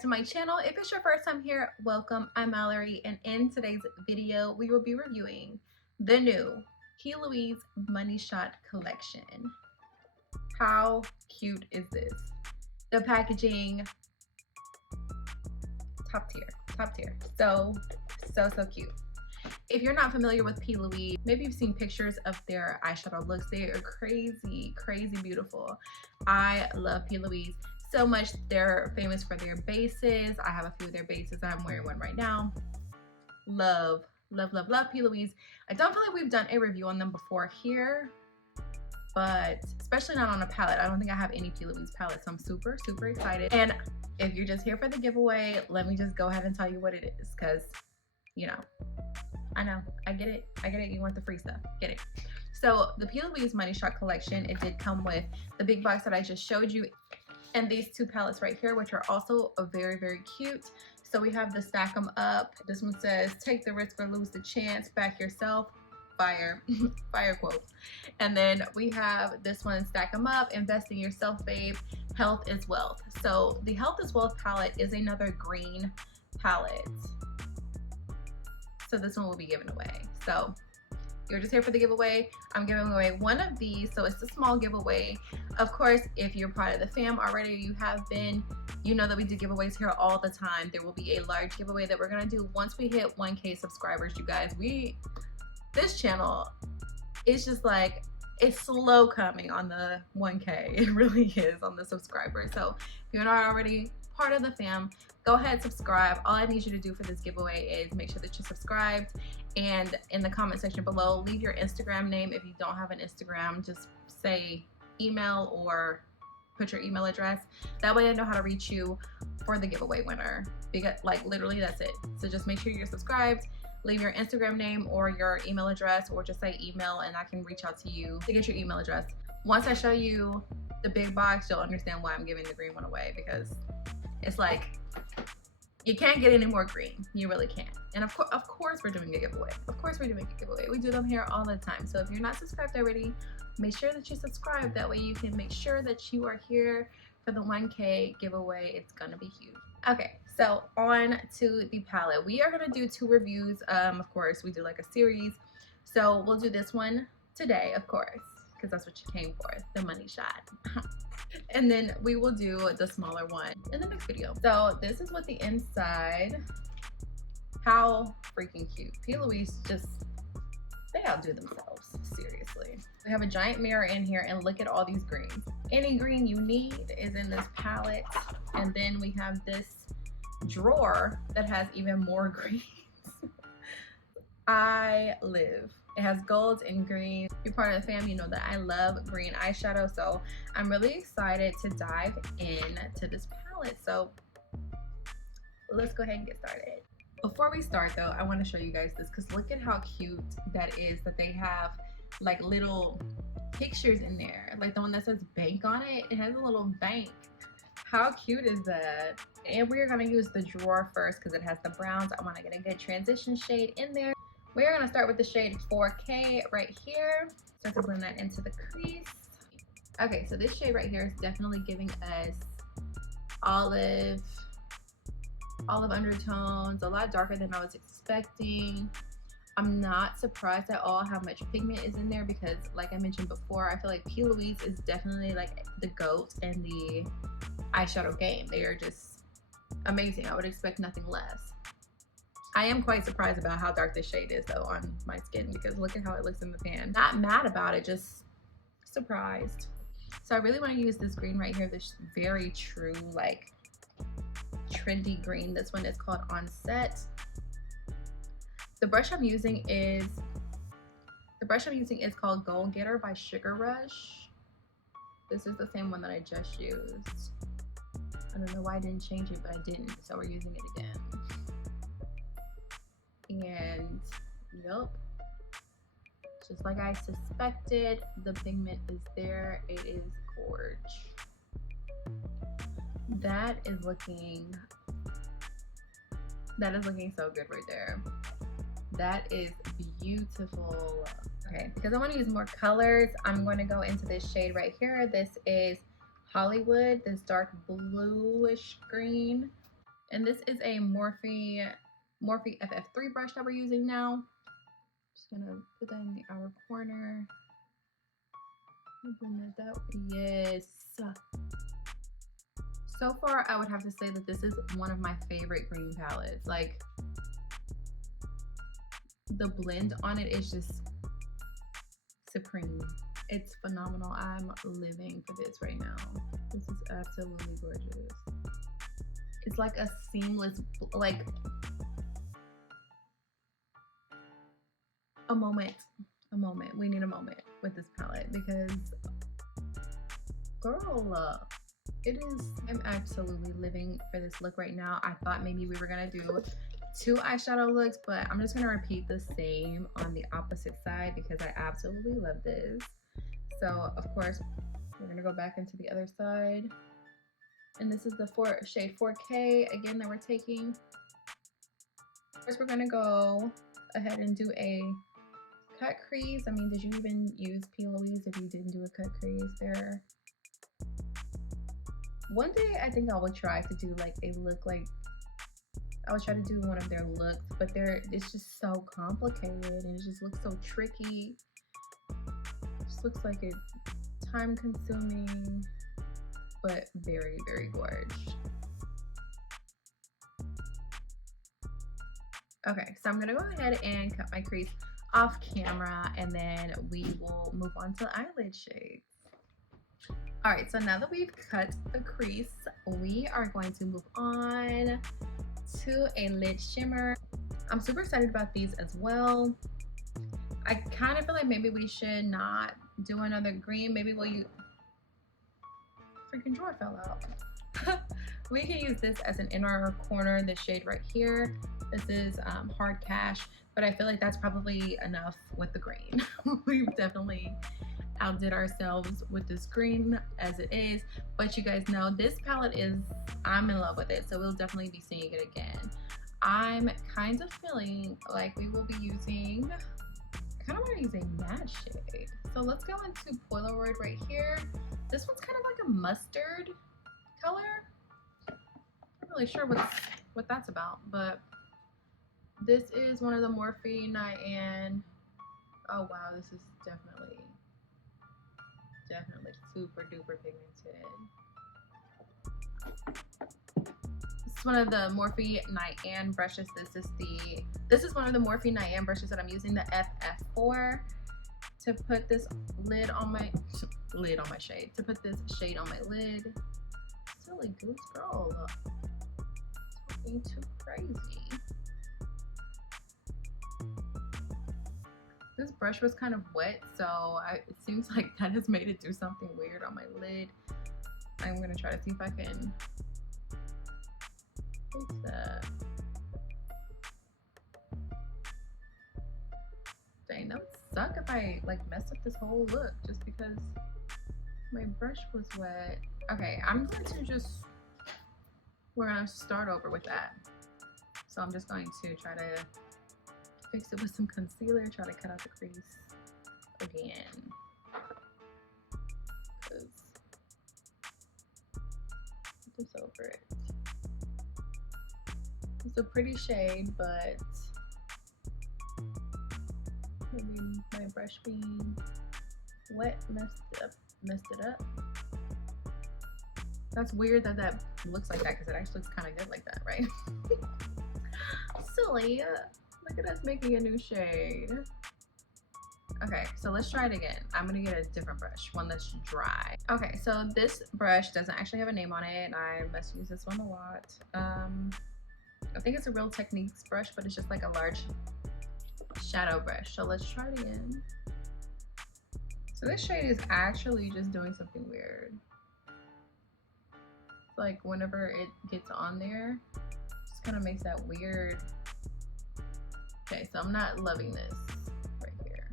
back to my channel. If it's your first time here, welcome. I'm Mallory, and in today's video we will be reviewing the new Plouise Money Shot collection. How cute is this? The packaging, top tier. So cute. If you're not familiar with Plouise, maybe you've seen pictures of their eyeshadow looks. They are crazy beautiful. I love Plouise so much. They're famous for their bases. I have a few of their bases. I'm wearing one right now. Love Plouise. I don't feel like we've done a review on them before here, but especially not on a palette. I don't think I have any Plouise palettes, so I'm super excited. And if you're just here for the giveaway, let me just go ahead and tell you what it is, because you know, I get it, you want the free stuff, get it. So the Plouise Money Shot collection, it did come with the big box that I just showed you, and these two palettes right here, which are also very cute. So we have the Stack 'em Up. This one says, take the risk or lose the chance, back yourself, fire quote. And then we have this one, Stack 'em Up, invest in yourself, babe, health is wealth. So the health is wealth palette is another green palette. So this one will be given away. So you're just here for the giveaway. I'm giving away one of these, so it's a small giveaway. Of course, if you're part of the fam already, or you have been, you know that we do giveaways here all the time. There will be a large giveaway that we're gonna do once we hit 1K subscribers, you guys. This channel is just like, it's slow coming on the 1K. It really is on the subscribers. So if you're not already part of the fam, go ahead, subscribe. All I need you to do for this giveaway is make sure that you're subscribed, and in the comment section below, leave your Instagram name. If you don't have an Instagram, just say email or put your email address. That way I know how to reach you for the giveaway winner, because like literally that's it. So just make sure you're subscribed, leave your Instagram name or your email address, or just say email and I can reach out to you to get your email address. Once I show you the big box, you'll understand why I'm giving the green one away, because it's like, you can't get any more green. You really can't. And of course we're doing a giveaway. Of course we're doing a giveaway. We do them here all the time. So if you're not subscribed already, make sure that you subscribe. That way you can make sure that you are here for the 1K giveaway. It's gonna be huge. Okay, so on to the palette. We are gonna do 2 reviews. Of course, we do like a series. So we'll do this one today, of course, because that's what you came for, the money shot. And then we will do the smaller one in the next video. So this is what the inside, how freaking cute. Plouise just, they outdo themselves, seriously. We have a giant mirror in here, and look at all these greens. Any green you need is in this palette. And then we have this drawer that has even more greens. I live. It has golds and greens. If you're part of the fam, you know that I love green eyeshadow, so I'm really excited to dive into this palette. So let's go ahead and get started. Before we start though, I want to show you guys this, because look at how cute that is, that they have like little pictures in there. Like the one that says bank on it, it has a little bank. How cute is that? And we're going to use the drawer first because it has the browns. I want to get a good transition shade in there. We're going to start with the shade 4K right here. Start to blend that into the crease. Okay, so this shade right here is definitely giving us olive undertones, a lot darker than I was expecting. I'm not surprised at all how much pigment is in there, because like I mentioned before, I feel like Plouise is definitely like the GOAT in the eyeshadow game. They are just amazing. I would expect nothing less. I am quite surprised about how dark this shade is though on my skin, because look at how it looks in the pan. Not mad about it, just surprised. So I really want to use this green right here, this very true like trendy green. This one is called Onset. The brush I'm using is called Gold Getter by Sugar Rush. This is the same one that I just used. I don't know why I didn't change it, but I didn't, so we're using it again. And yep, just like I suspected, the pigment is there. It is gorge. That is looking so good right there. That is beautiful. Okay, because I want to use more colors, I'm going to go into this shade right here. This is Hollywood, this dark bluish green. And this is a Morphe FF3 brush that we're using now. Just gonna put that in the outer corner. Blend that out. Yes. So far, I would have to say that this is one of my favorite green palettes. Like, the blend on it is just supreme. It's phenomenal. I'm living for this right now. This is absolutely gorgeous. It's like a seamless, like a moment. We need a moment with this palette because, girl, it is. I'm absolutely living for this look right now. I thought maybe we were gonna do 2 eyeshadow looks, but I'm just gonna repeat the same on the opposite side because I absolutely love this. So of course, we're gonna go back into the other side. And this is the shade 4K again that we're taking. First, we're gonna go ahead and do a cut crease. I mean, did you even use Plouise if you didn't do a cut crease there? One day, I think I will try to do like a look like, I would try to do one of their looks, but it's just so complicated and it just looks so tricky. It just looks like it's time consuming, but very, very gorgeous. Okay, so I'm gonna go ahead and cut my crease off camera and then we will move on to eyelid shades. All right, so now that we've cut the crease, we are going to move on to a lid shimmer. I'm super excited about these as well. I kind of feel like maybe we should not do another green. Maybe we'll use, freaking drawer fell out. We can use this as an inner corner, this shade right here. This is Hard Cash, but I feel like that's probably enough with the green. We've definitely outdid ourselves with this green as it is, but you guys know this palette is, I'm in love with it, so we'll definitely be seeing it again. I'm kind of feeling like we will be using, kind of want to use a matte shade. So let's go into Polaroid right here. This one's kind of like a mustard color. I'm not really sure what that's about, but this is one of the Morphe Nyan. Oh wow, this is definitely super duper pigmented. This is one of the Morphe Nyan brushes. This is one of the Morphe Nyan brushes that I'm using, the FF4, to put this lid on my shade. To put this shade on my lid. Silly goose girl, it's being too crazy. This brush was kind of wet, so it seems like that has made it do something weird on my lid. I'm gonna try to see if I can fix that. Dang, that would suck if I like messed up this whole look just because my brush was wet. Okay, I'm going to we're gonna start over with that. So I'm just going to try to fix it with some concealer, try to cut out the crease again. Put this over it. It's a pretty shade, but maybe my brush being wet messed it up. That's weird that that looks like that because it actually looks kind of good like that, right? Silly. Look at us making a new shade. Okay, so let's try it again. I'm gonna get a different brush, one that's dry. Okay, so this brush doesn't actually have a name on it, and I must use this one a lot. I think it's a Real Techniques brush, but it's just like a large shadow brush. So let's try it again. So this shade is actually just doing something weird. It's like whenever it gets on there, it just kind of makes that weird. Okay, so I'm not loving this right here.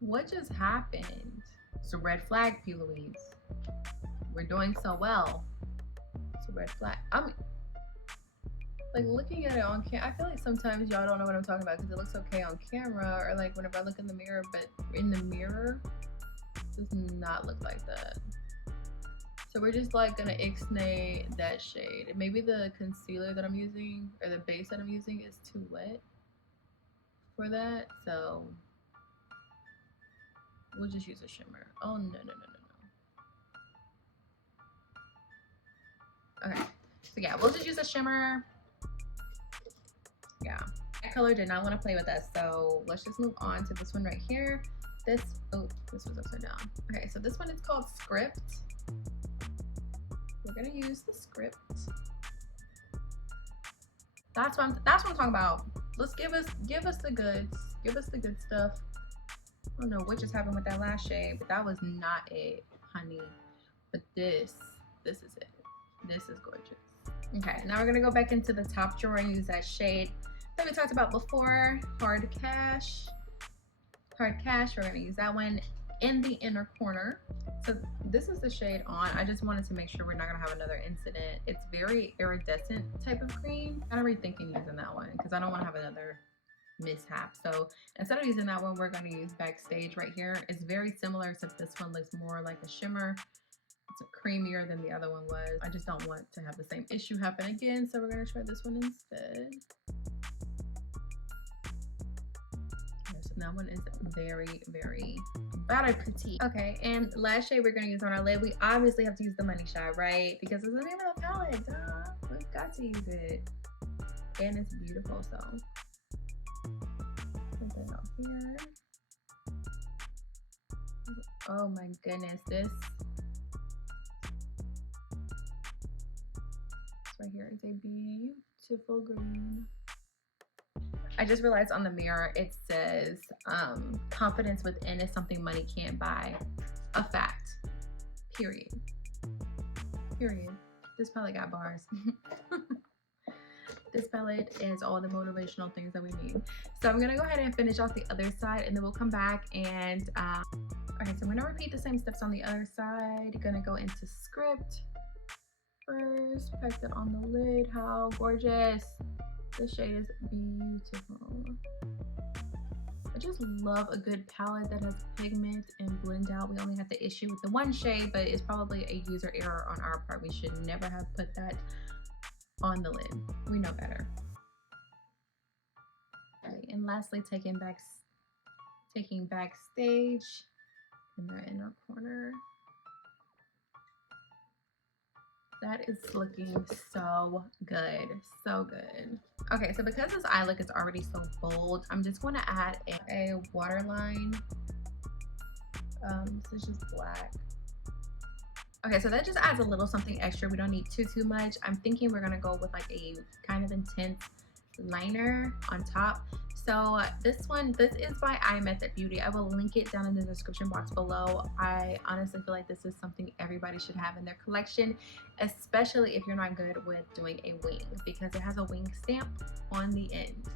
What just happened? It's a red flag, Plouise. We're doing so well. It's a red flag. I'm like looking at it on camera. I feel like sometimes y'all don't know what I'm talking about because it looks okay on camera, or like whenever I look in the mirror, but in the mirror, it does not look like that. So we're just like gonna ixnay that shade. Maybe the concealer that I'm using, or the base that I'm using, is too wet for that. So we'll just use a shimmer. Oh, no, no, no, no, no. Okay, so yeah, we'll just use a shimmer. Yeah, that color did not want to play with us, so let's just move on to this one right here. This, oh, this was upside down. Okay, so this one is called Script. We're gonna use the Script. That's what I'm talking about. Let's give us the goods. Give us the good stuff. I don't know what just happened with that last shade, but that was not it, honey. But this is it. This is gorgeous. Okay, now we're gonna go back into the top drawer and use that shade that we talked about before, Hard Cash. Hard Cash, we're gonna use that one in the inner corner. So this is the shade on. I just wanted to make sure we're not gonna have another incident. It's very iridescent type of green. I'm rethinking using that one because I don't wanna have another mishap. So instead of using that one, we're gonna use Backstage right here. It's very similar, except this one looks more like a shimmer. It's creamier than the other one was. I just don't want to have the same issue happen again, so we're gonna try this one instead. Yes, and that one is very, very very petite. Okay, and last shade we're gonna use on our lid. We obviously have to use the Money Shot, right? Because it's the name of the palette, duh. We've got to use it. And it's beautiful, so. Put that out here. Oh my goodness, this right here is a beautiful green. I just realized on the mirror it says confidence within is something money can't buy. A fact. Period. Period. This palette got bars. This palette is all the motivational things that we need. So I'm gonna go ahead and finish off the other side, and then we'll come back and okay, so I'm gonna repeat the same steps on the other side. Gonna go into Script first, pack that on the lid. How gorgeous. This shade is beautiful. I just love a good palette that has pigment and blend out. We only have the issue with the one shade, but it's probably a user error on our part. We should never have put that on the lid. We know better. Right, and lastly, taking Backstage in the inner corner. That is looking so good, so good. Okay, so because this eye look is already so bold, I'm just going to add a waterline. This is just black. Okay, so that just adds a little something extra. We don't need too much. I'm thinking we're gonna go with like a kind of intense liner on top. So this is by Eye Method Beauty. I will link it down in the description box below. I honestly feel like this is something everybody should have in their collection, especially if you're not good with doing a wing, because it has a wing stamp on the end.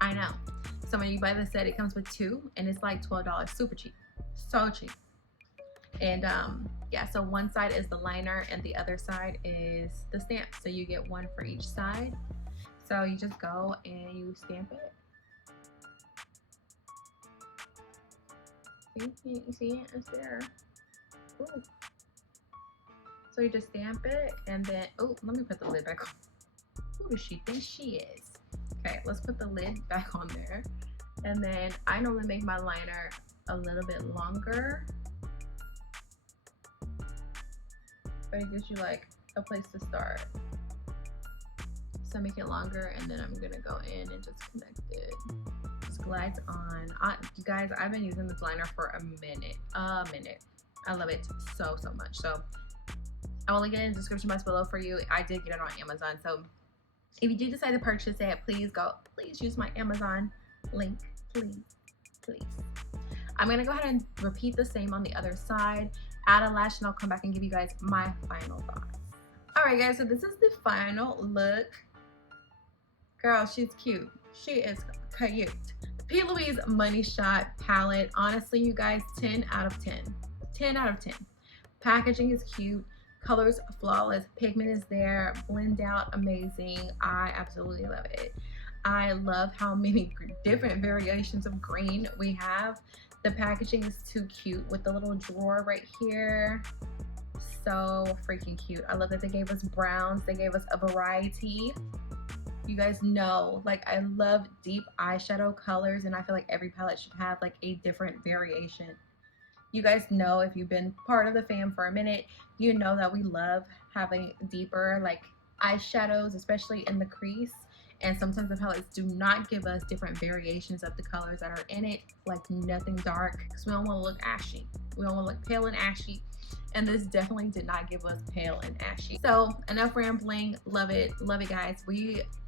I know. So when you buy the set, it comes with 2 and it's like $12, super cheap, so cheap. And yeah, so one side is the liner and the other side is the stamp. So you get one for each side. So you just go and you stamp it. See, you see it? It's there. Ooh. So you just stamp it and then, oh, let me put the lid back on. Who does she think she is? Okay, let's put the lid back on there. And then I normally make my liner a little bit longer, but it gives you like a place to start. So make it longer, and then I'm gonna go in and just connect it. Just glides on. You guys, I've been using this liner for a minute. I love it so much. So I will link it in the description box below for you. I did get it on Amazon, so if you do decide to purchase it, please use my Amazon link, please. I'm gonna go ahead and repeat the same on the other side, add a lash, and I'll come back and give you guys my final thoughts. All right, guys, so this is the final look. Girl, she's cute. She is cute. Plouise Money Shot palette. Honestly, you guys, 10 out of 10. 10 out of 10. Packaging is cute. Colors flawless. Pigment is there. Blend out amazing. I absolutely love it. I love how many different variations of green we have. The packaging is too cute with the little drawer right here. so freaking cute. I love that they gave us browns. They gave us a variety. You guys know, like, I love deep eyeshadow colors, and I feel like every palette should have like a different variation. You guys know, if you've been part of the fam for a minute, you know that we love having deeper like eyeshadows, especially in the crease. And sometimes the palettes do not give us different variations of the colors that are in it, like nothing dark, because we don't want to look ashy. We don't want to look pale and ashy. And this definitely did not give us pale and ashy. So enough rambling. Love it guys.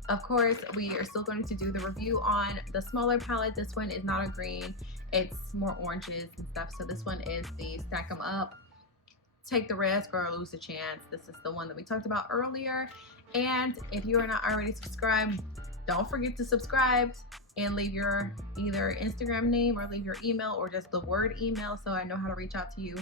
Of course, we are still going to do the review on the smaller palette. This one is not a green, it's more oranges and stuff. So this one is the Stack 'em Up, Take the Risk or Lose the Chance. This is the one that we talked about earlier. And if you are not already subscribed, don't forget to subscribe and leave your either Instagram name or leave your email or just the word email so I know how to reach out to you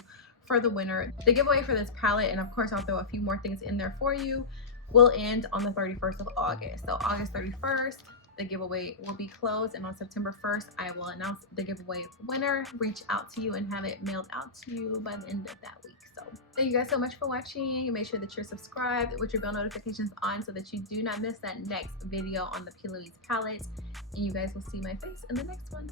for the winner. The giveaway for this palette, and of course I'll throw a few more things in there for you, will end on the 31st of August. So August 31st, the giveaway will be closed, and on September 1st, I will announce the giveaway winner, reach out to you, and have it mailed out to you by the end of that week. So thank you guys so much for watching. Make sure that you're subscribed with your bell notifications on so that you do not miss that next video on the Plouise palette. And you guys will see my face in the next one.